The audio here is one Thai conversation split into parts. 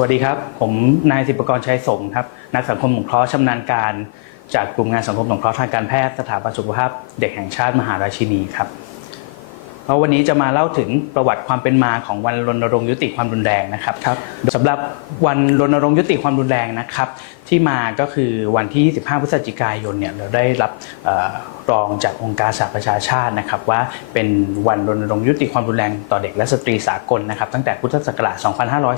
วัสดีครับ ผมนายสิบประกรณ์ชัยสงครับ นักสังคมสงเคราะห์ชำนาญการ จากกลุ่มงานสังคมสงเคราะห์ทางการแพทย์สถาบันสุขภาพ เด็กแห่งชาติมหาราชินีครับ เพราะวันนี้จะมาเล่าถึงประวัติความเป็นมาของวันรณรงค์ยุติความรุนแรงนะครับครับสำหรับวันรณรงค์ยุติความรุนแรงนะครับที่มาก็คือวันที่ 25 พฤศจิกายนเนี่ยเราได้รับเออรองจากองค์การสหประชาชาตินะครับว่าเป็นวันรณรงค์ยุติความรุนแรงต่อเด็กและสตรีสากลนะครับตั้งแต่พุทธศักราช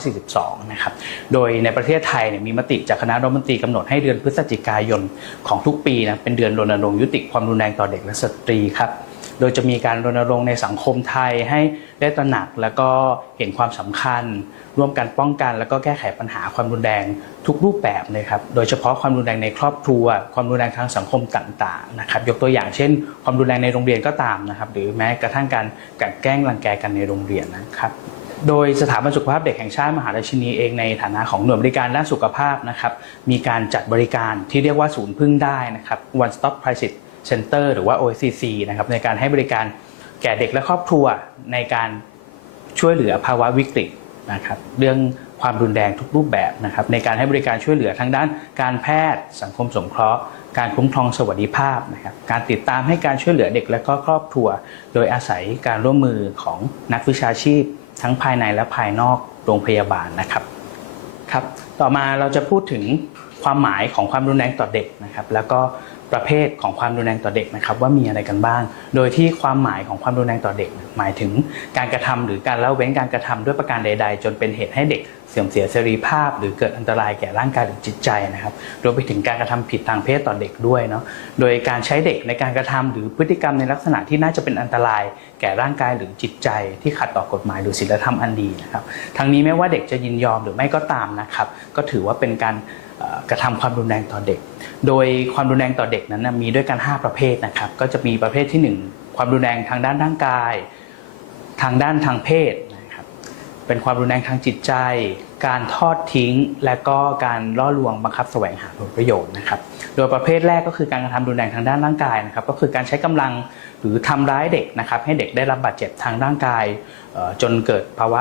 2542 นะครับโดยในประเทศไทยเนี่ยมีมติจากคณะรัฐมนตรีกำหนดให้เดือนพฤศจิกายนของทุกปีนะเป็นเดือนรณรงค์ยุติความรุนแรงต่อเด็กและสตรีครับ โดยจะมีการรณรงค์ในสังคมไทยให้ได้ตระหนัก แล้วก็เห็นความสำคัญ ร่วมกันป้องกัน แล้วก็แก้ไขปัญหาความรุนแรงทุกรูปแบบเลยครับโดยเฉพาะความรุนแรงในครอบครัว ความรุนแรงทางสังคมต่างๆนะครับยกตัวอย่างเช่น ความรุนแรงในโรงเรียนก็ตามนะครับหรือแม้กระทั่งการกันแกล้งรังแกกันในโรงเรียนนะครับโดยสถาบันสุขภาพเด็กแห่งชาติมหาราชินีเองในฐานะของหน่วยบริการด้านสุขภาพนะครับมีการจัดบริการที่เรียกว่าศูนย์พึ่งได้นะครับ One Stop Crisis Center หรือว่า OCC นะครับในการให้บริการแก่เด็กและครอบครัวในการช่วยเหลือภาวะวิกฤตนะครับเรื่องความรุนแรงทุกรูปแบบนะครับในการให้บริการช่วยเหลือทั้งด้านการแพทย์ สังคมสงเคราะห์ การคุ้มครองสวัสดิภาพนะครับการติดตามให้การช่วยเหลือเด็กและก็ครอบครัว โดยอาศัยการร่วมมือของนักวิชาชีพ ทั้งภายในและภายนอกโรงพยาบาลนะครับครับต่อมาเราจะพูดถึงความหมายของความรุนแรงต่อเด็กนะครับแล้วก็ ประเภทของความรุนแรงต่อเด็กนะครับว่ามีอะไรกันบ้าง โดยที่ความหมายของความรุนแรงต่อเด็ก หมายถึงการกระทำหรือการละเว้นการกระทำด้วยประการใด ๆ จนเป็นเหตุให้เด็กเสื่อมเสียเสรีภาพ หรือเกิดอันตรายแก่ร่างกายหรือจิตใจนะครับรวมไปถึงการกระทำผิดทางเพศต่อเด็กด้วยเนาะโดยการใช้เด็กในการกระทำหรือพฤติกรรมในลักษณะที่น่าจะเป็นอันตราย แก่ร่างกายหรือจิตใจที่ขัดต่อกฎหมายหรือศีลธรรมอันดีนะครับทั้งนี้ไม่ว่าเด็กจะยินยอมหรือไม่ก็ตามนะครับก็ถือว่าเป็นการ กระทำความรุนแรงต่อเด็ก โดยความรุนแรงต่อเด็กนั้นมีด้วยกัน 5 ประเภทนะครับ ก็จะมีประเภทที่ 1 ความรุนแรงทางด้านร่างกาย ทางด้านทางเพศนะครับ เป็นความรุนแรงทางจิตใจ การทอดทิ้ง และก็การล่อลวงบังคับแสวงหาผลประโยชน์นะครับ โดยประเภทแรกก็คือการกระทำรุนแรงทางด้านร่างกายนะครับ ก็คือการใช้กำลังหรือทำร้ายเด็กนะครับ ให้เด็กได้รับบาดเจ็บทางร่างกายจนเกิดภาวะ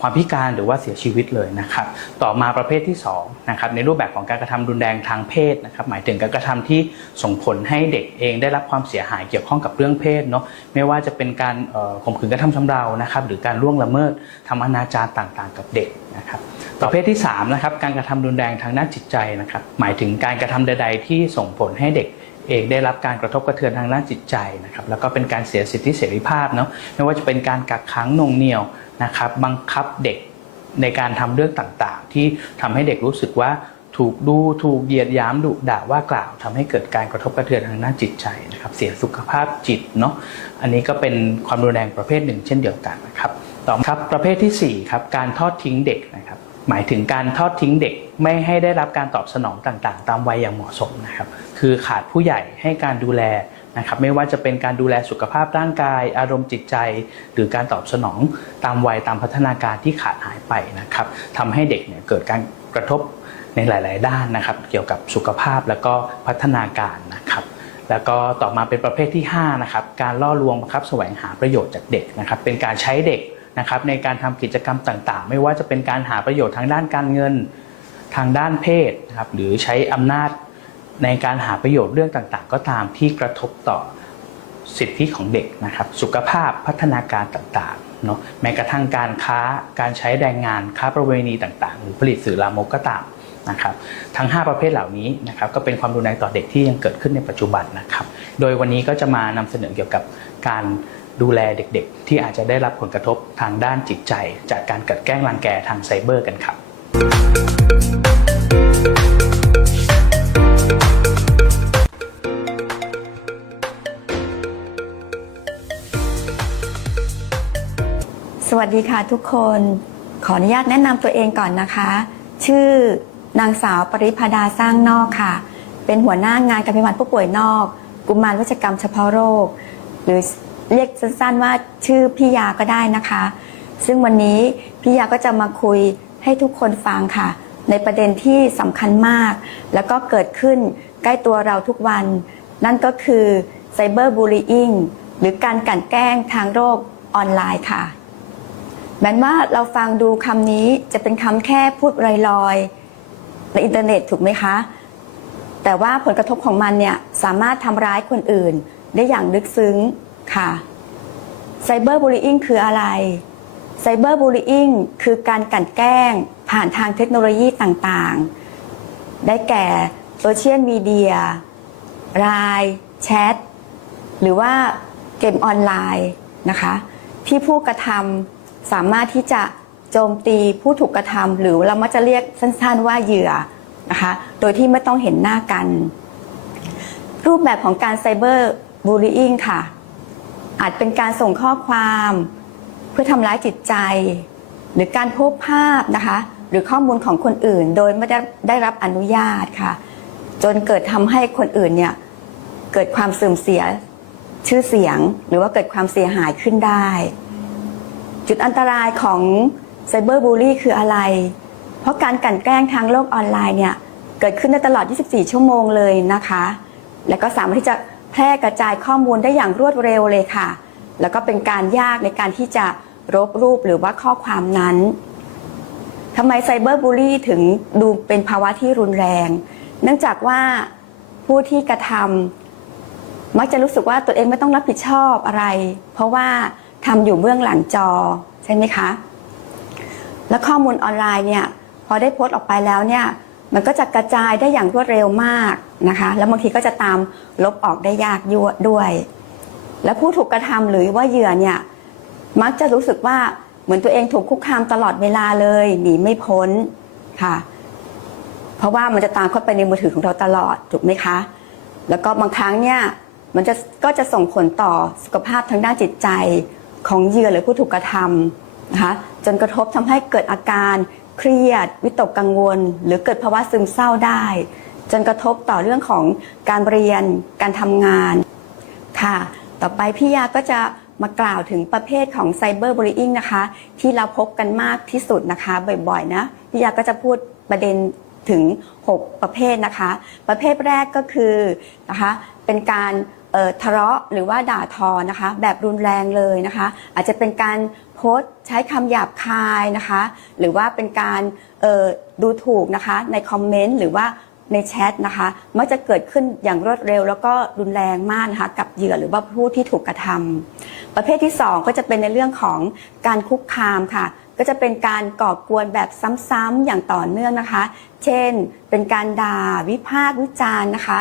ความพิการหรือว่าเสียชีวิตเลยนะครับต่อมาประเภทที่2นะครับในรูปแบบของการกระทำรุนแรงทางเพศนะครับหมายถึงการกระทำที่ส่งผลให้เด็กเองได้รับความเสียหายเกี่ยวข้องกับเรื่องเพศเนาะไม่ว่าจะเป็นการข่มขืนกระทำชำเรานะครับหรือการล่วงละเมิดทำอนาจารต่างๆ กับเด็กนะครับประเภทที่3นะครับการกระทำรุนแรงทางด้านจิตใจนะครับหมายถึงการกระทำใด ๆ ที่ส่งผลให้เด็ก เองได้รับการกระทบกระเทือนทางด้านจิตใจนะครับแล้วก็เป็นการเสียสิทธิเสรีภาพเนาะไม่ว่าจะเป็นการกักขังนงเหนียวนะครับบังคับเด็กในการทำเรื่องต่างๆ ที่ทำให้เด็กรู้สึกว่าถูกดูถูกเหยียดยามดุด่าว่ากล่าวทำให้เกิดการกระทบกระเทือนทางด้านจิตใจนะครับเสียสุขภาพจิตเนาะอันนี้ก็เป็นความรุนแรงประเภทหนึ่งเช่นเดียวกันนะครับต่อครับประเภทที่สี่ครับการทอดทิ้งเด็กนะครับ หมายถึงการทอดทิ้งเด็กไม่ให้ได้รับการตอบสนองต่างๆ ตามวัยอย่างเหมาะสมนะครับคือขาดผู้ใหญ่ให้การดูแลนะครับไม่ว่าจะเป็นการดูแลสุขภาพร่างกาย อารมณ์จิตใจ หรือการตอบสนองตามวัยตามพัฒนาการที่ขาดหายไปนะครับทำให้เด็กเนี่ยเกิดการกระทบในหลาย ๆ ด้านนะครับเกี่ยวกับสุขภาพแล้วก็พัฒนาการนะครับแล้วก็ต่อมาเป็นประเภทที่5นะครับการล่อลวงบังคับแสวงหาประโยชน์จากเด็กนะครับเป็นการใช้เด็ก นะครับในการทำกิจกรรมต่างๆ ไม่ว่าจะเป็นการหาประโยชน์ทางด้านการเงินทางด้านเพศนะครับหรือใช้อำนาจในการหาประโยชน์เรื่องต่างๆ ก็ตามที่กระทบต่อสิทธิของเด็กนะครับสุขภาพพัฒนาการต่างๆเนาะแม้กระทั่งการค้าการใช้แรงงานค้าประเวณีต่างๆ หรือผลิตสื่อลามกก็ตามนะครับทั้ง 5 ประเภทเหล่านี้นะครับก็เป็นความรุนแรงต่อเด็กที่ยังเกิดขึ้นในปัจจุบันนะครับ โดยวันนี้ก็จะมานำเสนอเกี่ยวกับการ ดูแลเด็กๆ ที่อาจจะได้รับผลกระทบทางด้านจิตใจ จากการกัดแกล้งรังแกทางไซเบอร์กันครับสวัสดีค่ะทุกคน ขออนุญาตแนะนำตัวเองก่อนนะคะ ชื่อนางสาวปริพดาสร้างนอกค่ะ เป็นหัวหน้างานการพิบัติผู้ป่วยนอก กุมารวัชกรรมเฉพาะโรค หรือ เรียกสั้นๆว่าชื่อพี่ยาก็ได้นะคะ ซึ่งวันนี้พี่ยาก็จะมาคุยให้ทุกคนฟังค่ะ ในประเด็นที่สำคัญมาก แล้วก็เกิดขึ้นใกล้ตัวเราทุกวัน นั่นก็คือไซเบอร์บูล y ิงหรือการกลั่นแกล้งทางโรคออนไลน์ค่ะ แม้ว่าเราฟังดูคำนี้จะเป็นคำแค่พูดลอยๆในอินเทอร์เน็ตถูกไหมคะ แต่ว่าผลกระทบของมันเนี่ยสามารถทำร้ายคนอื่นได้อย่างลึกซึ้ง ค่ะไซเบอร์บูล y ิ n งคืออะไรไซเบอร์บูล y ิ n งคือการกลั่นแกล้ง ผ่านทางเทคโนโลยีต่างๆ ได้แก่โซเชียลมีเดียไลน์แชทหรือว่าเกมออนไลน์นะคะ ที่ผู้กระทำสามารถที่จะโจมตีผู้ถูกกระทำหรือเรามักจะเรียกสั้นๆว่าเหยื่อนะคะโดยที่ไม่ต้องเห็นหน้ากัน รูปแบบของการไซเบอร์บูล y ิ n งค่ะ อาจเป็นการส่งข้อความ เพื่อทำร้ายจิตใจ หรือการโพสภาพนะคะ หรือข้อมูลของคนอื่น โดยไม่ได้ได้รับอนุญาตค่ะ จนเกิดทำให้คนอื่นเนี่ยเกิดความเสื่อมเสียชื่อเสียง หรือว่าเกิดความเสียหายขึ้นได้ จุดอันตรายของไซเบอร์บูลลี่คืออะไร เพราะการกลั่นแกล้งทางโลกออนไลน์เนี่ยเกิดขึ้นได้ตลอด 24 ชั่วโมงเลยนะคะ และก็สามารถที่จะ แพร่กระจายข้อมูลได้อย่างรวดเร็วเลยค่ะ แล้วก็เป็นการยากในการที่จะรบรูปหรือว่าข้อความนั้นทำไมไซเบอร์บูลลี่ถึงดูเป็นภาวะที่รุนแรง เนื่องจากว่าผู้ที่กระทำมักจะรู้สึกว่าตัวเองไม่ต้องรับผิดชอบอะไร เพราะว่าทำอยู่เบื้องหลังจอใช่ไหมคะ และข้อมูลออนไลน์เนี่ยพอได้โพสต์ออกไปแล้วเนี่ย มันก็จะกระจายได้อย่างรวดเร็วมากนะคะ แล้วบางทีก็จะตามลบออกได้ยากยวดด้วย และผู้ถูกกระทำหรือว่าเหยื่อเนี่ยมักจะรู้สึกว่าเหมือนตัวเองถูกคุกคามตลอดเวลาเลยหนีไม่พ้นค่ะ เพราะว่ามันจะตามเข้าไปในมือถือของเราตลอดถูกไหมคะ แล้วก็บางครั้งเนี่ยมันจะก็จะส่งผลต่อสุขภาพทางด้านจิตใจของเหยื่อหรือผู้ถูกกระทำนะคะจนกระทบทำให้เกิดอาการ เครียด วิตกกังวล หรือเกิดภาวะซึมเศร้าได้ จนกระทบต่อเรื่องของการเรียน การทำงานค่ะ ต่อไปพี่ยาก็จะมากล่าวถึงประเภทของไซเบอร์บ l ิ i งนะคะ ที่เราพบกันมากที่สุดนะคะ บ่อยๆนะพี่ยาก็จะพูดประเด็นถึง 6 ประเภทนะคะ ประเภทแรกก็คือนะคะเป็นการทะเลาะหรือว่าด่าทอนะคะ แบบรุนแรงเลยนะคะ อาจจะเป็นการ โพสต์ใช้คำหยาบคายนะคะ หรือว่าเป็นการดูถูกนะคะ ในคอมเมนต์หรือว่าในแชทนะคะ มักจะเกิดขึ้นอย่างรวดเร็ว แล้วก็รุนแรงมากนะคะกับเหยื่อหรือว่าผู้ที่ถูกกระทำประเภทที่ 2 ก็จะเป็นในเรื่องของการคุกคามค่ะ ก็จะเป็นการก่อกวนแบบซ้ำๆอย่างต่อเนื่องนะคะ เช่น เป็นการด่าวิพากษ์วิจารณ์นะคะ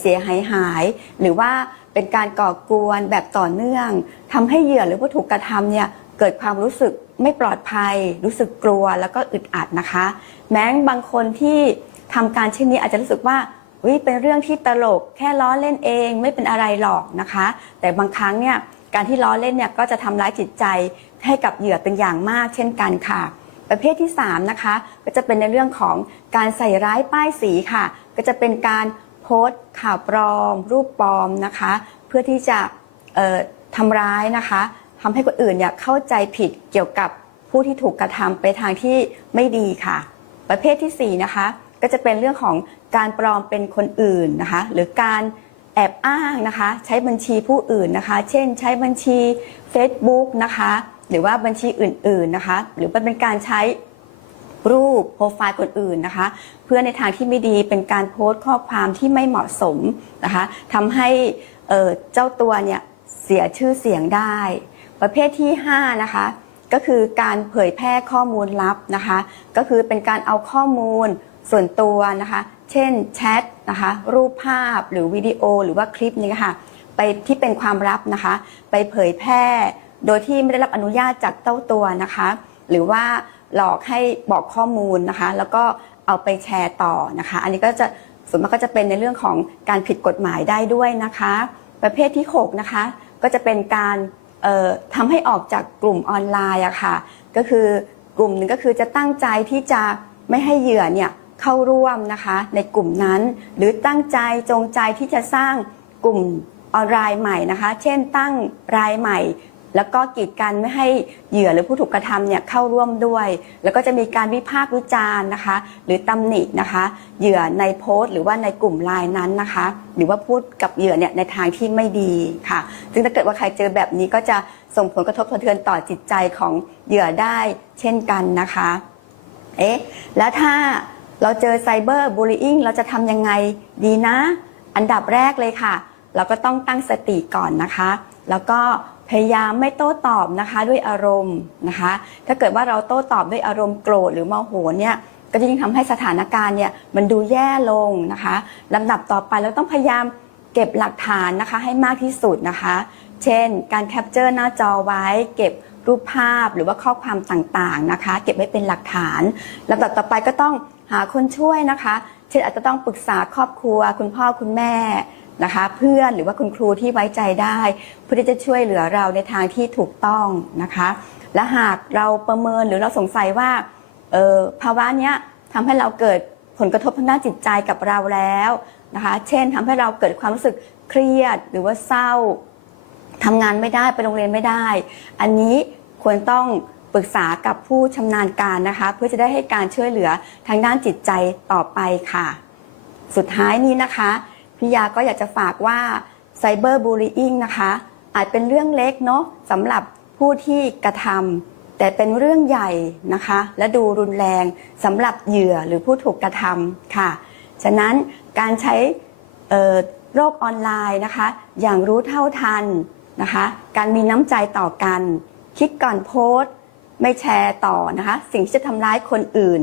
เสียหายหายหรือว่าเป็นการก่อกวนแบบต่อเนื่องทำให้เหยื่อหรือผู้ถูกกระทำเนี่ย เกิดความรู้สึกไม่ปลอดภัย รู้สึกกลัวแล้วก็อึดอัดนะคะ แม้บางคนที่ทำการเช่นนี้อาจจะรู้สึกว่าวิเป็นเรื่องที่ตลกแค่ล้อเล่นเองไม่เป็นอะไรหรอกนะคะ แต่บางครั้งเนี่ยการที่ล้อเล่นเนี่ยก็จะทำร้ายจิตใจให้กับเหยื่อเป็นอย่างมากเช่นกันค่ะ ประเภทที่3นะคะก็จะเป็นในเรื่องของการใส่ร้ายป้ายสีค่ะ ก็จะเป็นการโพสต์ข่าวปลอม รูปปลอมนะคะ เพื่อที่จะเอ่อทำร้ายนะคะ ทำให้คนอื่นเนี่ยเข้าใจผิดเกี่ยวกับผู้ที่ถูกกระทำไปทางที่ไม่ดีค่ะ ประเภททีสี่4นะคะก็จะเป็นเรื่องของการปลอมเป็นคนอื่นนะคะ หรือการแอบอ้างนะคะ ใช้บัญชีผู้อื่นนะคะ เช่น ใช้บัญชี Facebook นะคะ หรือว่าบัญชีอื่น ๆนะคะ หรือเป็นการใช้รูปโปรไฟล์คนอื่นนะคะ เพื่อในทางที่ไม่ดีเป็นการโพสต์ข้อความที่ไม่เหมาะสมนะคะทำให้เจ้าตัวเนี่ยเสียชื่อเสียงได้ ประเภทที่ 5 นะคะ ก็คือการเผยแพร่ข้อมูลลับนะคะ ก็คือเป็นการเอาข้อมูลส่วนตัวนะคะ เช่นแชทนะคะ รูปภาพหรือวิดีโอหรือว่าคลิปนี้ค่ะไปที่เป็นความลับนะคะ ไปเผยแพร่ โดยที่ไม่ได้รับอนุญาตจากเจ้าตัวนะคะ หรือว่าหลอกให้บอกข้อมูลนะคะ แล้วก็เอาไปแชร์ต่อนะคะ อันนี้ก็จะส่วนมากก็จะเป็นในเรื่องของการผิดกฎหมายได้ด้วยนะคะ ประเภทที่ 6 นะคะ ก็จะเป็นการ ทำให้ออกจากกลุ่มออนไลน์อะค่ะ ก็คือกลุ่มหนึ่งก็คือจะตั้งใจที่จะไม่ให้เหยื่อเนี่ยเข้าร่วมนะคะในกลุ่มนั้น หรือตั้งใจจงใจที่จะสร้างกลุ่มออนไลน์ใหม่นะคะ เช่นตั้งรายใหม่ แล้วก็กีดกันไม่ให้เหยื่อหรือผู้ถูกกระทำเนี่ยเข้าร่วมด้วย แล้วก็จะมีการวิพากษ์วิจารณ์นะคะ หรือตำหนินะคะ เหยื่อในโพสต์ หรือว่าในกลุ่มไลน์นั้นนะคะ หรือว่าพูดกับเหยื่อเนี่ยในทางที่ไม่ดีค่ะ ซึ่งถ้าเกิดว่าใครเจอแบบนี้ก็จะส่งผลกระทบกระเทือนต่อจิตใจของเหยื่อได้เช่นกันนะคะ เอ๊ะ แล้วถ้าเราเจอไซเบอร์บูล y ิ n งเราจะทำยังไงดีนะ อันดับแรกเลยค่ะ เราก็ต้องตั้งสติก่อนนะคะ แล้วก็ พยายามไม่โต้ตอบนะคะด้วยอารมณ์นะคะ ถ้าเกิดว่าเราโต้ตอบด้วยอารมณ์โกรธหรือโมโหเนี่ยก็จะยิ่งทำให้สถานการณ์เนี่ยมันดูแย่ลงนะคะลำดับต่อไปเราต้องพยายามเก็บหลักฐานนะคะให้มากที่สุดนะคะ เช่น การแคปเจอร์หน้าจอไว้ เก็บรูปภาพหรือว่าข้อความต่างๆนะคะ เก็บไว้เป็นหลักฐานลำดับต่อไปก็ต้องหาคนช่วยนะคะ เช่นอาจจะต้องปรึกษาครอบครัว คุณพ่อคุณแม่ นะคะเพื่อนหรือว่าคุณครูที่ไว้ใจได้ เพื่อที่จะช่วยเหลือเราในทางที่ถูกต้องนะคะ และหากเราประเมินหรือเราสงสัยว่าออภาวะเนี้ยทำให้เราเกิดผลกระทบทางด้านจิตใจกับเราแล้วนะคะ เช่นทำให้เราเกิดความรู้สึกเครียดหรือว่าเศร้าทำงานไม่ได้ไปโรงเรียนไม่ได้ อันนี้ควรต้องปรึกษากับผู้ชำนาญการนะคะ เพื่อจะได้ให้การช่วยเหลือทางด้านจิตใจต่อไปค่ะ สุดท้ายนี้นะคะ พี่ยาก็อยากจะฝากว่าไซเบอร์บูล y ิ n งนะคะ อาจเป็นเรื่องเล็กเนาะสำหรับผู้ที่กระทำแต่เป็นเรื่องใหญ่นะคะ และดูรุนแรงสำหรับเหยื่อหรือผู้ถูกกระทำค่ะ ฉะนั้นการใช้โลกออนไลน์นะคะ อย่างรู้เท่าทันนะคะ การมีน้ำใจต่อกัน คิดก่อนโพสต์ ไม่แชร์ต่อนะคะ สิ่งที่จะทำร้ายคนอื่น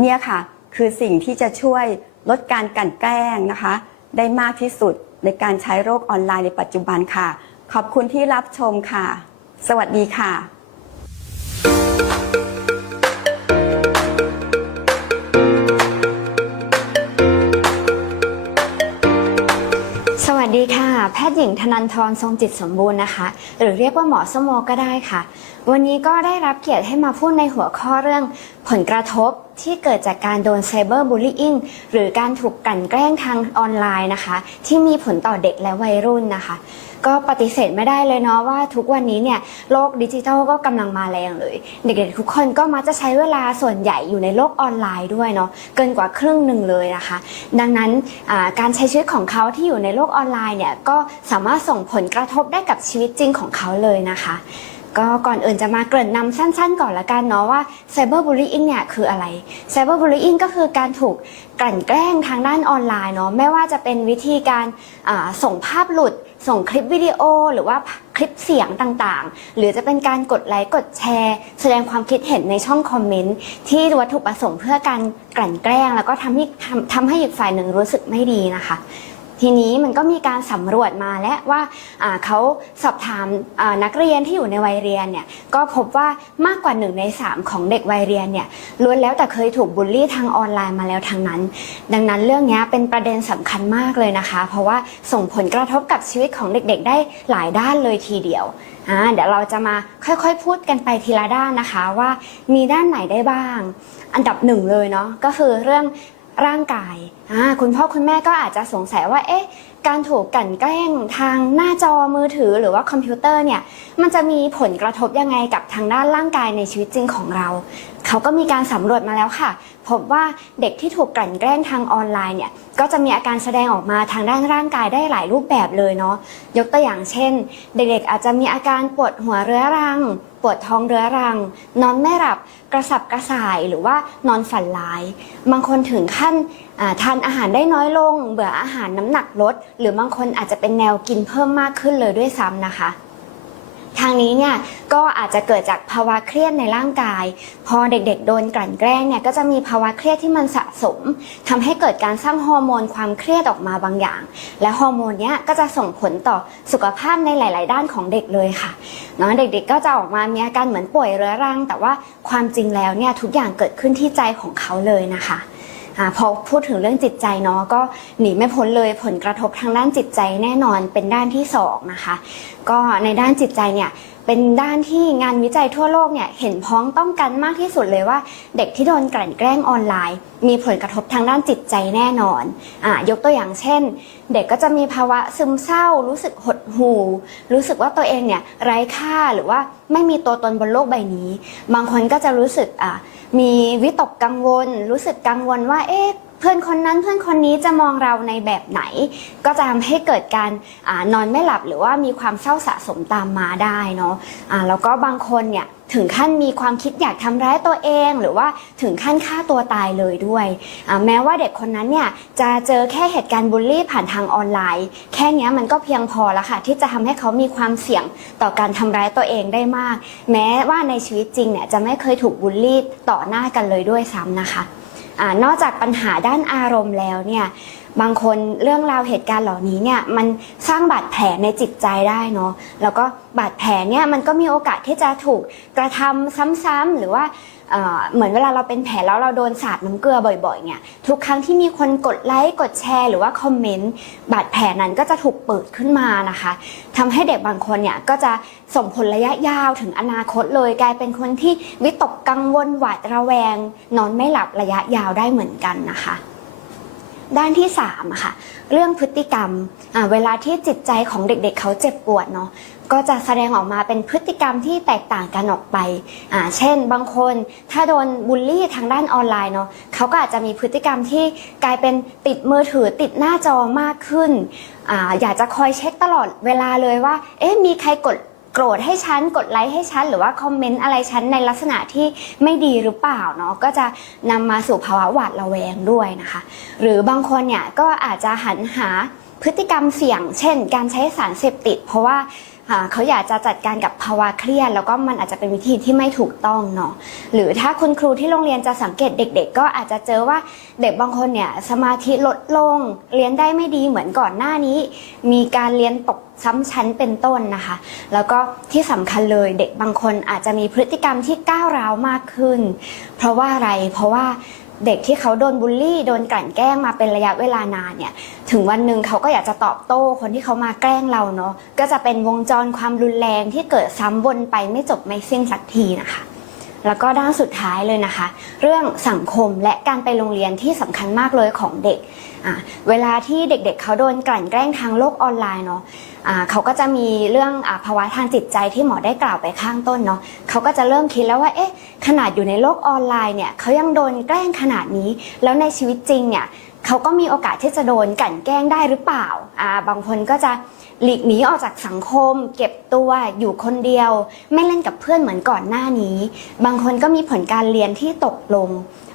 เนี่ยค่ะ คือสิ่งที่จะช่วยลดการกลั่นแกล้งนะคะ ได้มากที่สุดในการใช้โลกออนไลน์ในปัจจุบันค่ะ ขอบคุณที่รับชมค่ะ สวัสดีค่ะสวัสดีค่ะ แพทย์หญิงธนันทรทรงจิตสมบูรณ์นะคะ หรือเรียกว่าหมอสโมก็ได้ค่ะ วันนี้ก็ได้รับเกียรติให้มาพูดในหัวข้อเรื่องผลกระทบที่เกิดจากการโดนไซเบอร์บูล y ิ n งหรือการถูกกลั่นแกล้งทางออนไลน์นะคะ ที่มีผลต่อเด็กและวัยรุ่นนะคะ ก็ปฏิเสธไม่ได้เลยเนาะว่าทุกวันนี้เนี่ยโลกดิจิทัลก็กำลังมาแรงเลย เด็กๆทุกคนก็มักจะใช้เวลาส่วนใหญ่อยู่ในโลกออนไลน์ด้วยเนาะเกินกว่าครึ่งหนึ่งเลยนะคะ ดังนั้นการใช้ชีวิตของเขาที่อยู่ในโลกออนไลน์เนี่ยก็สามารถส่งผลกระทบได้กับชีวิตจริงของเขาเลยนะคะ ก็ก่อนอื่นจะมาเกริ่นนำสั้นๆ ก่อนละกันเนาะว่าไซเบอร์บูล y ิ n งเนี่ยคืออะไรไซเบอร์บูล y ิ n งก็คือการถูกกลั่นแกล้งทางด้านออนไลน์เนาะไม่ว่าจะเป็นวิธีการส่งภาพหลุด ส่งคลิปวิดีโอ หรือว่าคลิปเสียงต่างๆ หรือจะเป็นการกดไลค์กดแชร์ แสดงความคิดเห็นในช่องคอมเมนต์ที่วัตถุประสงค์เพื่อการกลั่นแกล้ง แล้วก็ทำให้ทำทำให้อีกฝ่ายหนึ่งรู้สึกไม่ดีนะคะ ทีนี้มันก็มีการสำรวจมาและว่าอ่าเขาสอบถามนักเรียนที่อยู่ในวัยเรียนเนี่ยก็พบว่ามากกว่าหนึ่งในสามของเด็กวัยเรียนเนี่ยล้วนแล้วแต่เคยถูกบูลลี่ทางออนไลน์มาแล้วทางนั้น ดังนั้นเรื่องนี้เป็นประเด็นสำคัญมากเลยนะคะ เพราะว่าส่งผลกระทบกับชีวิตของเด็กๆ ได้หลายด้านเลยทีเดียวเดี๋ยวเราจะมาค่อยๆ พูดกันไปทีละด้านนะคะว่ามีด้านไหนได้บ้าง อันดับหนึ่งเลยเนาะก็คือเรื่อง ร่างกายคุณพ่อคุณแม่ก็อาจจะสงสัยว่าเอ๊ะการถูกกลั่นแกล้งทางหน้าจอมือถือหรือว่าคอมพิวเตอร์เนี่ยมันจะมีผลกระทบยังไงกับทางด้านร่างกายในชีวิตจริงของเรา เขาก็มีการสำรวจมาแล้วค่ะ พบว่าเด็กที่ถูกกลั่นแกล้งทางออนไลน์เนี่ยก็จะมีอาการแสดงออกมาทางด้านร่างกายได้หลายรูปแบบเลยเนาะยกตัวอย่างเช่น เด็กๆอาจจะมีอาการปวดหัวเรื้อรัง ปวดท้องเรื้อรัง นอนไม่หลับกระสับกระส่ายหรือว่านอนฝันร้าย บางคนถึงขั้นทานอาหารได้น้อยลง เบื่ออาหารน้ำหนักลด หรือบางคนอาจจะเป็นแนวกินเพิ่มมากขึ้นเลยด้วยซ้ำนะคะ ทางนี้เนี่ยก็อาจจะเกิดจากภาวะเครียดในร่างกาย พอเด็กๆ โดนกลั่นแกล้งเนี่ยก็จะมีภาวะเครียดที่มันสะสมทำให้เกิดการสร้างฮอร์โมนความเครียดออกมาบางอย่าง และฮอร์โมนเนี้ยก็จะส่งผลต่อสุขภาพในหลาย ๆ ด้านของเด็กเลยค่ะเนาะเด็กๆ ก็จะออกมามีอาการเหมือนป่วยเรื้อรัง แต่ว่าความจริงแล้วเนี่ยทุกอย่างเกิดขึ้นที่ใจของเขาเลยนะคะ อพอพูดถึงเรื่องจิตใจเนาะก็หนีไม่พ้นเลยผลกระทบทางด้านจิตใจแน่นอนเป็นด้านที่สองนะคะก็ในด้านจิตใจเนี่ย เป็นด้านที่งานวิจัยทั่วโลกเนี่ยเห็นพ้องต้องกันมากที่สุดเลยว่า เด็กที่โดนกลั่นแกล้งออนไลน์ มีผลกระทบทางด้านจิตใจแน่นอนอ่ายกตัวอย่างเช่น เด็กก็จะมีภาวะซึมเศร้า รู้สึกหดหู่ รู้สึกว่าตัวเองเนี่ยไร้ค่าหรือว่าไม่มีตัวตนบนโลกใบนี้ บางคนก็จะรู้สึกอ่ามีวิตกกังวล รู้สึกกังวลว่าเอ๊ะ เพื่อนคนนั้นเพื่อนคนนี้จะมองเราในแบบไหน ก็จะทำให้เกิดการอนอนไม่หลับหรือว่ามีความเศร้าสะสมตามมาได้เนาะอ่าแล้วก็บางคนเนี่ยถึงขั้นมีความคิดอยากทำร้ายตัวเอง หรือว่าถึงขั้นฆ่าตัวตายเลยด้วย แม้ว่าเด็กคนนั้นเนี่ยจะเจอแค่เหตุการณ์บูลลี่ผ่านทางออนไลน์ แค่นี้มันก็เพียงพอแล้วค่ะ ที่จะทำให้เขามีความเสี่ยงต่อการทำร้ายตัวเองได้มาก แม้ว่าในชีวิตจริงเนี่ยจะไม่เคยถูกบูลลี่ต่อหน้ากันเลยด้วยซ้ำนะคะ อนอกจากปัญหาด้านอารมณ์แล้วเนี่ยบางคนเรื่องราวเหตุการณ์เหล่านี้เนี่ยมันสร้างบาดแผลในจิตใจได้เนาะแล้วก็บาดแผลเนี่ยมันก็มีโอกาสที่จะถูกกระทำซ้ำๆหรือว่า เอ่อเหมือนเวลาเราเป็นแผลแล้วเราโดนสาดน้ำเกลือบ่อยๆเนี่ยทุกครั้งที่มีคนกดไลค์กดแชร์หรือว่าคอมเมนต์บาดแผลนั้นก็จะถูกเปิดขึ้นมานะคะทำให้เด็กบางคนเนี่ยก็จะส่งผลระยะยาวถึงอนาคตเลยกลายเป็นคนที่วิตกกังวลหวาดระแวง นอนไม่หลับระยะยาวได้เหมือนกันนะคะ ด้านที่3อะค่ะเรื่องพฤติกรรมเวลาที่จิตใจของเด็กๆเขาเจ็บปวดเนาะก็จะแสดงออกมาเป็นพฤติกรรมที่แตกต่างกันออกไป เช่น บางคนถ้าโดนบูลลี่ทางด้านออนไลน์เนาะเขาก็อาจจะมีพฤติกรรมที่กลายเป็นติดมือถือติดหน้าจอมากขึ้นออยากจะคอยเช็คตลอดเวลาเลยว่า เอ๊ะ มีใครกด โกรธให้ฉันกดไลค์ให้ฉันหรือว่าคอมเมนต์อะไรฉันในลักษณะที่ไม่ดีหรือเปล่าเนาะก็จะนำมาสู่ภาวะหวาดระแวงด้วยนะคะ หรือบางคนเนี่ยก็อาจจะหันหาพฤติกรรมเสี่ยง เช่น การใช้สารเสพติด เพราะว่าอ่า เขาอยากจะจัดการกับภาวะเครียดแล้วก็มันอาจจะเป็นวิธีที่ไม่ถูกต้องเนาะหรือถ้าคุณครูที่โรงเรียนจะสังเกตเด็ก ๆ ก็อาจจะเจอว่าเด็กบางคนเนี่ยสมาธิลดลงเรียนได้ไม่ดีเหมือนก่อนหน้านี้ มีการเรียนตกซ้ำชั้นเป็นต้นนะคะ แล้วก็ที่สำคัญเลยเด็กบางคนอาจจะมีพฤติกรรมที่ก้าวร้าวมากขึ้น เพราะว่าอะไรเพราะว่า เด็กที่เขาโดนบูลลี่โดนกลั่นแกล้งมาเป็นระยะเวลานานเนี่ยถึงวันหนึ่งเขาก็อยากจะตอบโต้คนที่เขามาแกล้งเราเนาะก็จะเป็นวงจรความรุนแรงที่เกิดซ้ำวนไปไม่จบไม่สิ้นสักทีนะคะ แล้วก็ด้านสุดท้ายเลยนะคะ เรื่องสังคมและการไปโรงเรียนที่สำคัญมากเลยของเด็ก เวลาที่เด็กๆเขาโดนกลั่นแกล้งทางโลกออนไลน์เนาะเขาก็จะมีเรื่องอาภาวะทางจิตใจที่หมอได้กล่าวไปข้างต้นเนาะเขาก็จะเริ่มคิดแล้วว่าเอ๊ะขนาดอยู่ในโลกออนไลน์เนี่ยเขายังโดนแกล้งขนาดนี้ แล้วในชีวิตจริงเนี่ยเขาก็มีโอกาสที่จะโดนกลั่นแกล้งได้หรือเปล่า บางคนก็จะ หลีกหนีออกจากสังคม เก็บตัวอยู่คนเดียว ไม่เล่นกับเพื่อนเหมือนก่อนหน้านี้ บางคนก็มีผลการเรียนที่ตกลง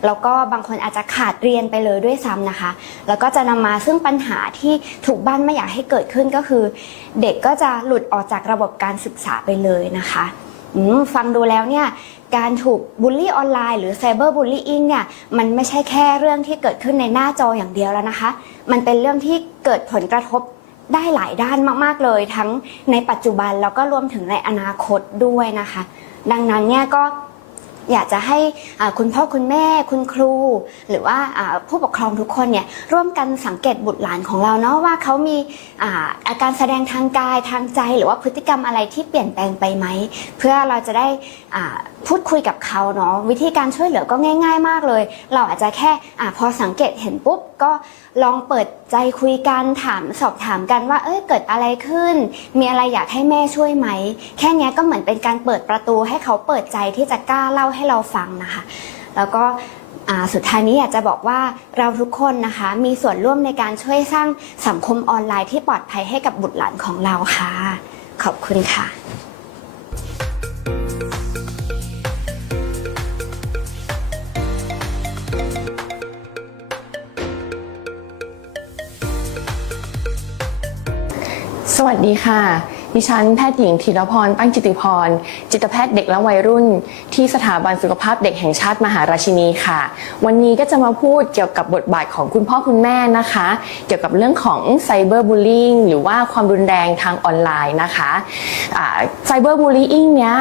แล้วก็บางคนอาจจะขาดเรียนไปเลยด้วยซ้ำนะคะ แล้วก็จะนำมาซึ่งปัญหาที่ถูกบ้านไม่อยากให้เกิดขึ้นก็คือ เด็กก็จะหลุดออกจากระบบการศึกษาไปเลยนะคะฟังดูแล้วเนี่ยการถูกบูลลี่ออนไลน์หรือไซเบอร์บูลลี่อิงเนี่ยมันไม่ใช่แค่เรื่องที่เกิดขึ้นในหน้าจออย่างเดียวแล้วนะคะ มันเป็นเรื่องที่เกิดผลกระทบ ได้หลายด้านมากๆเลย ทั้งในปัจจุบันแล้วก็รวมถึงในอนาคตด้วยนะคะ ดังนั้นเนี่ยก็อยากจะให้คุณพ่อคุณแม่คุณครู หรือว่าผู้ปกครองทุกคนเนี่ยร่วมกันสังเกตบุตรหลานของเราเนาะว่าเขามีอาอาการแสดงทางกายทางใจ หรือว่าพฤติกรรมอะไรที่เปลี่ยนแปลงไปไหม เพื่อเราจะได้อ่า พูดคุยกับเขาเนาะวิธีการช่วยเหลือก็ง่าย ๆ มากเลย เราอาจจะแค่อพอสังเกตเห็นปุ๊บก็ลองเปิดใจคุยกันถามสอบถามกันว่าเอ้ยเกิดอะไรขึ้น มีอะไรอยากให้แม่ช่วยไหม แค่นี้ก็เหมือนเป็นการเปิดประตูให้เขาเปิดใจที่จะกล้าเล่าให้เราฟังนะคะ แล้วก็สุดท้ายนี้อยากจะบอกว่าเราทุกคนนะคะมีส่วนร่วมในการช่วยสร้างสังคมออนไลน์ที่ปลอดภัยให้กับบุตรหลานของเราค่ะ ขอบคุณค่ะ วัสดีค่ะ ดิฉันแพทย์หญิงธีรพรตั้งจิติพร จิตแพทย์เด็กและวัยรุ่น ที่สถาบันสุขภาพเด็กแห่งชาติมหาราชินีค่ะ วันนี้ก็จะมาพูดเกี่ยวกับบทบาทของคุณพ่อคุณแม่นะคะ เกี่ยวกับเรื่องของไซเบอร์บูลลิงหรือว่าความรุนแรงทางออนไลน์นะคะไซเบอร์บูลลิงเนี้ย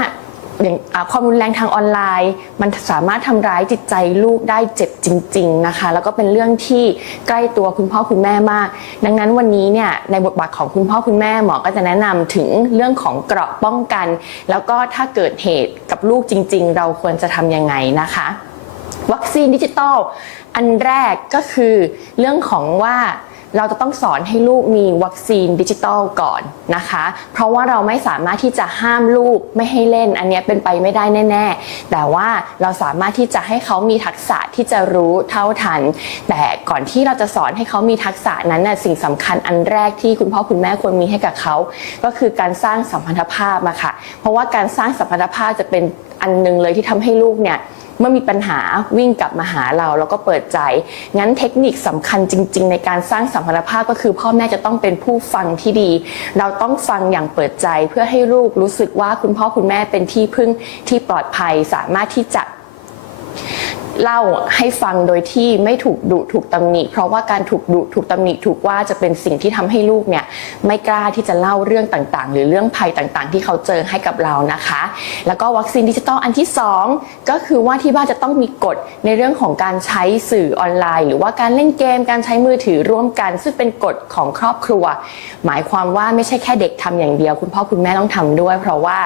อย่างความรุนแรงทางออนไลน์ มันสามารถทำร้ายจิตใจลูกได้เจ็บจริง ๆนะคะ แล้วก็เป็นเรื่องที่ใกล้ตัวคุณพ่อคุณแม่มาก ดังนั้นวันนี้เนี่ยในบทบาทของคุณพ่อคุณแม่หมอก็จะแนะนำถึงเรื่องของเกราะป้องกัน แล้วก็ถ้าเกิดเหตุกับลูกจริง ๆ เราควรจะทำยังไงนะคะ วัคซีนดิจิตอลอันแรกก็คือเรื่องของว่า เราจะต้องสอนให้ลูกมีวัคซีนดิจิตอลก่อนนะคะ เพราะว่าเราไม่สามารถที่จะห้ามลูกไม่ให้เล่น อันนี้เป็นไปไม่ได้แน่ ๆ แต่ว่าเราสามารถที่จะให้เขามีทักษะที่จะรู้เท่าทัน แต่ก่อนที่เราจะสอนให้เขามีทักษะนั้นน่ะสิ่งสำคัญอันแรกที่คุณพ่อคุณแม่ควรมีให้กับเขา ก็คือการสร้างสัมพันธภาพอะค่ะ เพราะว่าการสร้างสัมพันธภาพจะเป็นอันหนึงเลยที่ทำให้ลูกเนี่ย เมื่อมีปัญหาวิ่งกลับมาหาเราแล้วก็เปิดใจ งั้นเทคนิคสำคัญจริง ๆ ในการสร้างสัมพันธภาพก็คือ พ่อแม่จะต้องเป็นผู้ฟังที่ดี เราต้องฟังอย่างเปิดใจเพื่อให้ลูกรู้สึกว่าคุณพ่อคุณแม่เป็นที่พึ่งที่ปลอดภัยสามารถที่จะ เล่าให้ฟังโดยที่ไม่ถูกดุถูกตำหนิ เพราะว่าการถูกดุถูกตำหนิถูกว่าจะเป็นสิ่งที่ทำให้ลูกเนี่ยไม่กล้าที่จะเล่าเรื่องต่างๆ หรือเรื่องภัยต่างๆ ที่เขาเจอให้กับเรานะคะ แล้วก็วัคซีนดิจิตอลอันที่ 2 ก็คือว่าที่บ้านจะต้องมีกฎในเรื่องของการใช้สื่อออนไลน์ หรือว่าการเล่นเกมการใช้มือถือร่วมกัน ซึ่งเป็นกฎของครอบครัว หมายความว่าไม่ใช่แค่เด็กทำอย่างเดียว คุณพ่อคุณแม่ต้องทำด้วย เพราะว่า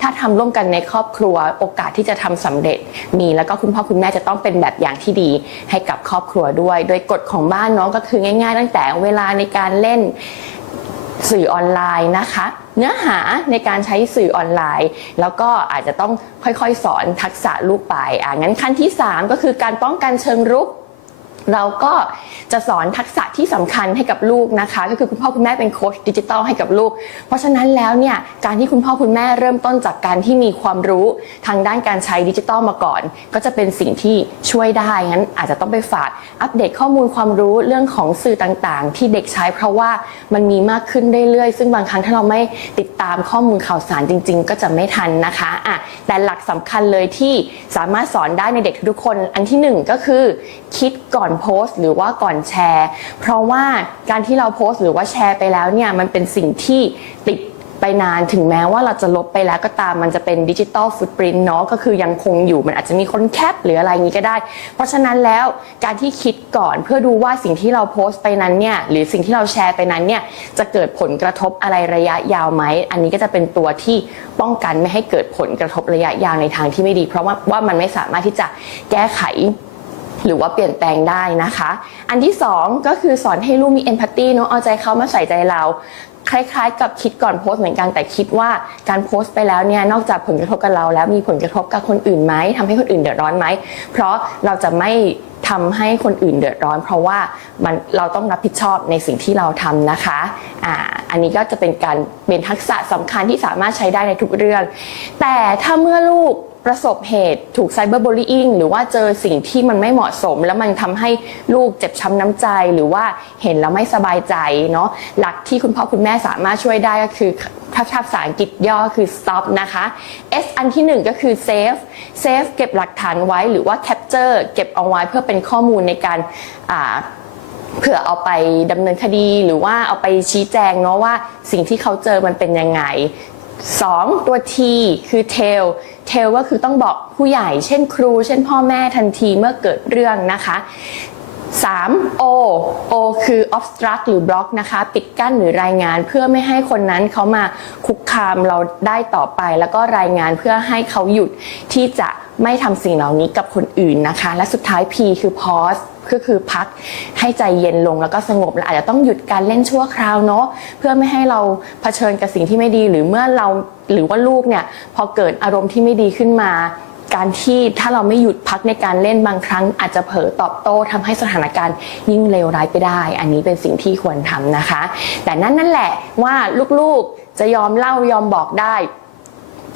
ถ้าทำร่วมกันในครอบครัวโอกาสที่จะทำสำเร็จมีแล้วก็คุณพ่อคุณแม่จะต้ององเป็นแบบอย่างที่ดีให้กับครอบครัวด้วย โดยกฎของบ้านเนาะก็คือง่าย ๆ ตั้งแต่เวลาในการเล่นสื่อออนไลน์นะคะ เนื้อหาในการใช้สื่อออนไลน์ แล้วก็อาจจะต้องค่อยๆ สอนทักษะลูกไปอ่างั้นขั้นที่ 3 ก็คือการป้องกันเชิงรุก เราก็จะสอนทักษะที่สำคัญให้กับลูกนะคะ ก็คือคุณพ่อคุณแม่เป็นโค้ชดิจิทัลให้กับลูก เพราะฉะนั้นแล้วเนี่ยการที่คุณพ่อคุณแม่เริ่มต้นจากการที่มีความรู้ทางด้านการใช้ดิจิทัลมาก่อน ก็จะเป็นสิ่งที่ช่วยได้งั้นอาจจะต้องไปฝากอัปเดตข้อมูลความรู้เรื่องของสื่อต่างๆ ที่เด็กใช้เพราะว่ามันมีมากขึ้นเรื่อยๆ ซึ่งบางครั้งถ้าเราไม่ติดตามข้อมูลข่าวสารจริง ๆ ก็จะไม่ทันนะคะอะแต่หลักสำคัญเลยที่สามารถสอนได้ในเด็กทุกคน อันที่หนึ่งก็คือ คิดก่อนโพสต์ หรือว่าก่อนแชร์ เพราะว่าการที่เราโพสต์หรือว่าแชร์ไปแล้วเนี่ยมันเป็นสิ่งที่ติดไปนานถึงแม้ว่าเราจะลบไปแล้วก็ตามมันจะเป็นดิจิตอลฟุตปรินต์เนาะก็คือยังคงอยู่มันอาจจะมีคนแคปหรืออะไรอย่างนี้ก็ได้ เพราะฉะนั้นแล้วการที่คิดก่อนเพื่อดูว่าสิ่งที่เราโพสต์ไปนั้นเนี่ยหรือสิ่งที่เราแชร์ไปนั้นเนี่ยจะเกิดผลกระทบอะไรระยะยาวไหม อันนี้ก็จะเป็นตัวที่ป้องกันไม่ให้เกิดผลกระทบระยะยาวในทางที่ไม่ดี เพราะว่าว่ามันไม่สามารถที่จะแก้ไข หรือว่าเปลี่ยนแปลงได้นะคะ อันที่สองก็คือสอนให้ลูกมีเอมพัตตีเนาะเอาใจเขามาใส่ใจเราคล้ายๆ กับคิดก่อนโพสต์เหมือนกันแต่คิดว่าการโพสต์ไปแล้วเนี่ยนอกจากผลกระทบกับเราแล้วมีผลกระทบกับคนอื่นไหมทำให้คนอื่นเดือดร้อนไหม เพราะเราจะไม่ทำให้คนอื่นเดือดร้อน เพราะว่ามันเราต้องรับผิดชอบในสิ่งที่เราทำนะคะอ่าอันนี้ก็จะเป็นการเป็นทักษะสำคัญที่สามารถใช้ได้ในทุกเรื่อง แต่ถ้าเมื่อลูก ประสบเหตุถูกไซเบอร์ u ล y i n g หรือว่าเจอสิ่งที่มันไม่เหมาะสม แล้วมันทำให้ลูกเจ็บช้ำน้ำใจ หรือว่าเห็นแล้วไม่สบายใจเนาะหลักที่คุณพ่อคุณแม่สามารถช่วยได้ก็คือถ้าภาษาอังกฤษย่อคือ stop นะคะ S อันที่หนึ่งก็คือ save save เก็บหลักฐานไว้หรือว่า capture เก็บเอาไว้เพื่อเป็นข้อมูลในการอ่าเผื่อเอาไปดำเนินคดีหรือว่าเอาไปชี้แจงเนาะว่าสิ่งที่เขาเจอมันเป็นยังไง 2. ตัว T คือ tell tell ก็คือต้องบอกผู้ใหญ่ เช่นครู เช่นพ่อแม่ทันทีเมื่อเกิดเรื่องนะคะ 3. O O คือ obstruct หรือ block นะคะ ปิดกั้นหรือรายงานเพื่อไม่ให้คนนั้นเขามาคุกคามเราได้ต่อไป แล้วก็รายงานเพื่อให้เขาหยุดที่จะไม่ทำสิ่งเหล่านี้กับคนอื่นนะคะ และสุดท้าย P คือ pause ก็คือพักให้ใจเย็นลงแล้วก็สงบและอาจจะต้องหยุดการเล่นชั่วคราวเนาะเพื่อไม่ให้เราเผชิญกับสิ่งที่ไม่ดี หรือเมื่อเราหรือว่าลูกเนี่ยพอเกิดอารมณ์ที่ไม่ดีขึ้นมา การที่ถ้าเราไม่หยุดพักในการเล่นบางครั้ง อาจจะเผลอตอบโต้ทำให้สถานการณ์ยิ่งเลวร้ายไปได้ อันนี้เป็นสิ่งที่ควรทำนะคะ แต่นั่นนั่นแหละว่าลูกๆจะยอมเล่ายอมบอกได้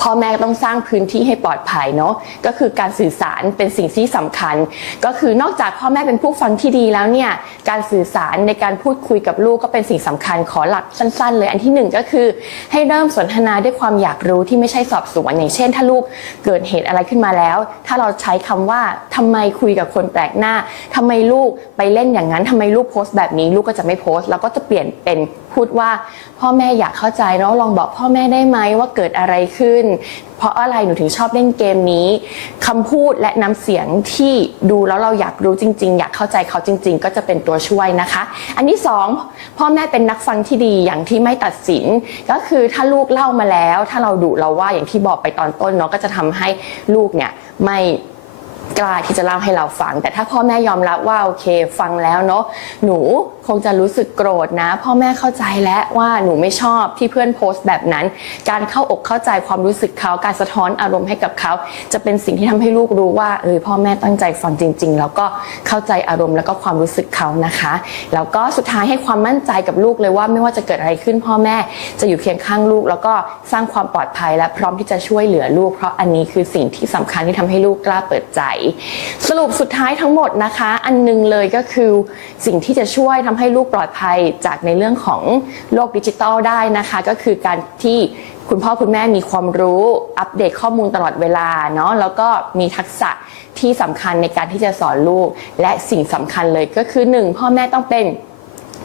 พ่อแม่ต้องสร้างพื้นที่ให้ปลอดภัยเนาะก็คือการสื่อสารเป็นสิ่งที่สำคัญ ก็คือนอกจากพ่อแม่เป็นผู้ฟังที่ดีแล้วเนี่ยการสื่อสารในการพูดคุยกับลูกก็เป็นสิ่งสำคัญขอหลักสั้น ๆ เลยอันที่หนึ่งก็คือ ให้เริ่มสนทนาด้วยความอยากรู้ที่ไม่ใช่สอบสวนอย่างเช่น ถ้าลูกเกิดเหตุอะไรขึ้นมาแล้ว ถ้าเราใช้คำว่าทำไมคุยกับคนแปลกหน้าทำไมลูกไปเล่นอย่างนั้นทำไมลูกโพสต์แบบนี้ ลูกก็จะไม่โพสต์แล้วก็จะเปลี่ยนเป็น พูดว่า พ่อแม่อยากเข้าใจเนาะลองบอกพ่อแม่ได้ไหมว่าเกิดอะไรขึ้น เพราะอะไรหนูถึงชอบเล่นเกมนี้คำพูดและน้ำเสียงที่ดูแล้วเราอยากรู้จริง ๆ อยากเข้าใจเขาจริง ๆ ก็จะเป็นตัวช่วยนะคะ อันที่สองพ่อแม่เป็นนักฟังที่ดีอย่างที่ไม่ตัดสิน ก็คือถ้าลูกเล่ามาแล้ว ถ้าเราดุเราว่าอย่างที่บอกไปตอนต้นเนาะก็จะทำให้ลูกเนี่ยไม่ กล้าที่จะเล่าให้เราฟัง แต่ถ้าพ่อแม่ยอมรับว่าโอเค ฟังแล้วเนาะหนูคงจะรู้สึกโกรธนะ พ่อแม่เข้าใจแล้วว่าหนูไม่ชอบที่เพื่อนโพสต์แบบนั้น การเข้าอกเข้าใจความรู้สึกเขาการสะท้อนอารมณ์ให้กับเขา จะเป็นสิ่งที่ทำให้ลูกรู้ว่าเออพ่อแม่ตั้งใจฟังจริง ๆ แล้วก็เข้าใจอารมณ์แล้วก็ความรู้สึกเขานะคะแล้วก็สุดท้ายให้ความมั่นใจกับลูกเลยว่าไม่ว่าจะเกิดอะไรขึ้นพ่อแม่จะอยู่เคียงข้างลูก แล้วก็สร้างความปลอดภัยและพร้อมที่จะช่วยเหลือลูก เพราะอันนี้คือสิ่งที่สำคัญที่ทำให้ลูกกล้าเปิดใจสรุปสุดท้ายทั้งหมดนะคะ อันหนึงเลยก็คือสิ่งที่จะช่วยทำให้ลูกปลอดภัยจากในเรื่องของโลกดิจิทัลได้นะคะ ก็คือการที่คุณพ่อคุณแม่มีความรู้อัปเดตข้อมูลตลอดเวลาเนาะแล้วก็มีทักษะที่สำคัญในการที่จะสอนลูก และสิ่งสำคัญเลยก็คือหนึ่งพ่อแม่ต้องเป็น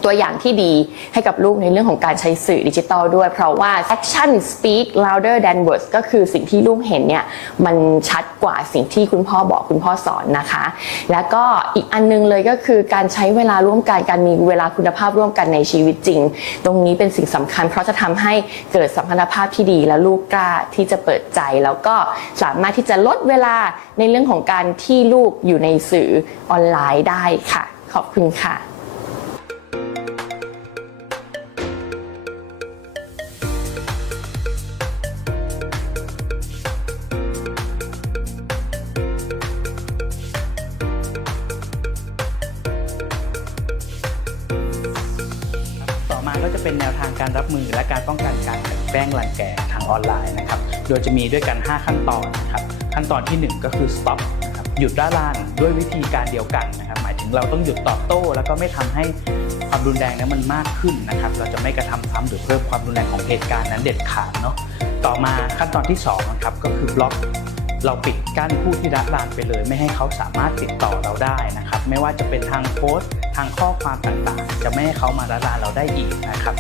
ตัวอย่างที่ดีให้กับลูกในเรื่องของการใช้สื่อดิจิทัลด้วย เพราะว่า action speak louder than words ก็คือสิ่งที่ลูกเห็นเนี่ยมันชัดกว่าสิ่งที่คุณพ่อบอกคุณพ่อสอนนะคะ แล้วก็อีกอันนึงเลยก็คือการใช้เวลาร่วมกันการมีเวลาคุณภาพร่วมกันในชีวิตจริง ตรงนี้เป็นสิ่งสำคัญ เพราะจะทำให้เกิดสัมพันธภาพที่ดีและลูกกล้าที่จะเปิดใจ แล้วก็สามารถที่จะลดเวลาในเรื่องของการที่ลูกอยู่ในสื่อออนไลน์ได้ค่ะ ขอบคุณค่ะ การรับมือและการป้องกันการกันแกล้งรังแกทางออนไลน์นะครับ โดยจะมีด้วยกัน 5 ขั้นตอนนะครับขั้นตอนทีหนึ่1 ก็คือ stop นะครับหยุดด้าล่างด้วยวิธีการเดียวกันนะครับ หมายถึงเราต้องหยุดตอบโต้ แล้วก็ไม่ทำให้ความรุนแรงนั้นมันมากขึ้นนะครับ เราจะไม่กระทำซ้ำหรือเพิ่มความรุนแรงของเหตุการณ์นั้นเด็ดขาดเนาะต่อมาขั้นตอนที่2นะครับก็คือบล็อกเราปิดกั้นผู้ที่ละลานไปเลย ไม่ให้เขาสามารถติดต่อเราได้นะครับ ไม่ว่าจะเป็นทางโพสต์ ทางข้อความต่างๆ จะไม่ให้เขามาละลานเราได้อีกนะครับ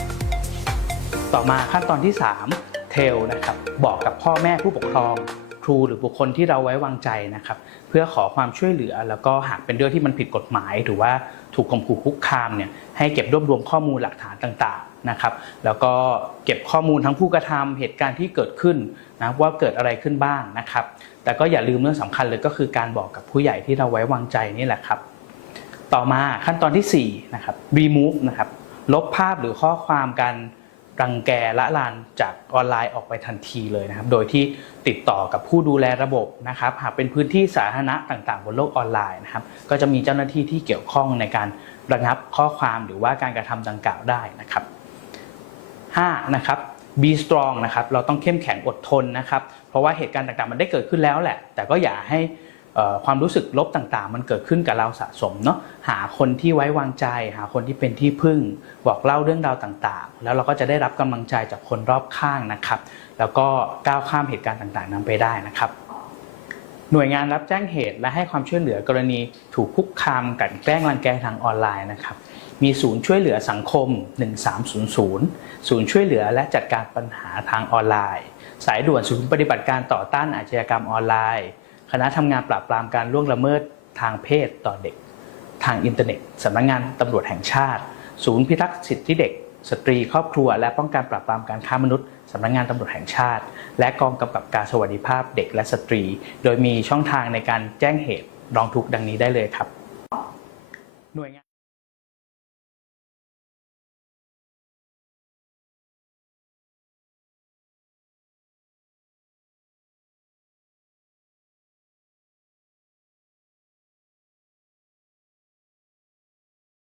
ต่อมาขั้นตอนที่ 3 เทลนะครับบอกกับพ่อแม่ผู้ปกครองครูหรือบุคคลที่เราไว้วางใจนะครับ เพื่อขอความช่วยเหลือ แล้วก็หากเป็นเรื่องที่มันผิดกฎหมาย หรือว่าถูกข่มขู่คุกคามเนี่ยให้เก็บรวบรวมข้อมูลหลักฐานต่างๆนะครับ แล้วก็เก็บข้อมูลทั้งผู้กระทำเหตุการณ์ที่เกิดขึ้นนะว่าเกิดอะไรขึ้นบ้างนะครับ แต่ก็อย่าลืมเรื่องสำคัญเลยก็คือการบอกกับผู้ใหญ่ที่เราไว้วางใจนี่แหละครับ ต่อมาขั้นตอนที่4นะครับ remove นะครับลบภาพหรือข้อความการ รังแกละลานจากออนไลน์ออกไปทันทีเลยนะครับ โดยที่ติดต่อกับผู้ดูแลระบบนะครับ หากเป็นพื้นที่สาธารณะต่างๆ บนโลกออนไลน์นะครับ ก็จะมีเจ้าหน้าที่ที่เกี่ยวข้องในการระงับข้อความหรือว่าการกระทำดังกล่าวได้นะครับ 5 นะครับ be strong นะครับ เราต้องเข้มแข็งอดทนนะครับ เพราะว่าเหตุการณ์ต่างๆ มันได้เกิดขึ้นแล้วแหละ แต่ก็อย่าให้ ความรู้สึกลบต่างๆ มันเกิดขึ้นกับเราสะสมเนาะหาคนที่ไว้วางใจ หาคนที่เป็นที่พึ่ง บอกเล่าเรื่องราวต่างๆ แล้วเราก็จะได้รับกำลังใจจากคนรอบข้างนะครับ แล้วก็ก้าวข้ามเหตุการณ์ต่างๆ นั้นไปได้นะครับหน่วยงานรับแจ้งเหตุและให้ความช่วยเหลือกรณีถูกคุกคามกันแกล้งรังแกทางออนไลน์นะครับ มีศูนย์ช่วยเหลือสังคม 1300 ศูนย์ช่วยเหลือและจัดการปัญหาทางออนไลน์ สายด่วนศูนย์ปฏิบัติการต่อต้านอาชญากรรมออนไลน์ คณะทำงานปราบปรามการล่วงละเมิดทางเพศต่อเด็ก ทางอินเทอร์เน็ตสำนักงานตำรวจแห่งชาติ ศูนย์พิทักษ์สิทธิเด็ก สตรีครอบครัว และป้องกันปราบปรามการค้ามนุษย์สำนักงานตำรวจแห่งชาติ และกองกำกับการสวัสดิภาพเด็กและสตรี โดยมีช่องทางในการแจ้งเหตุร้องทุกข์ดังนี้ได้เลยครับหน่วยงาน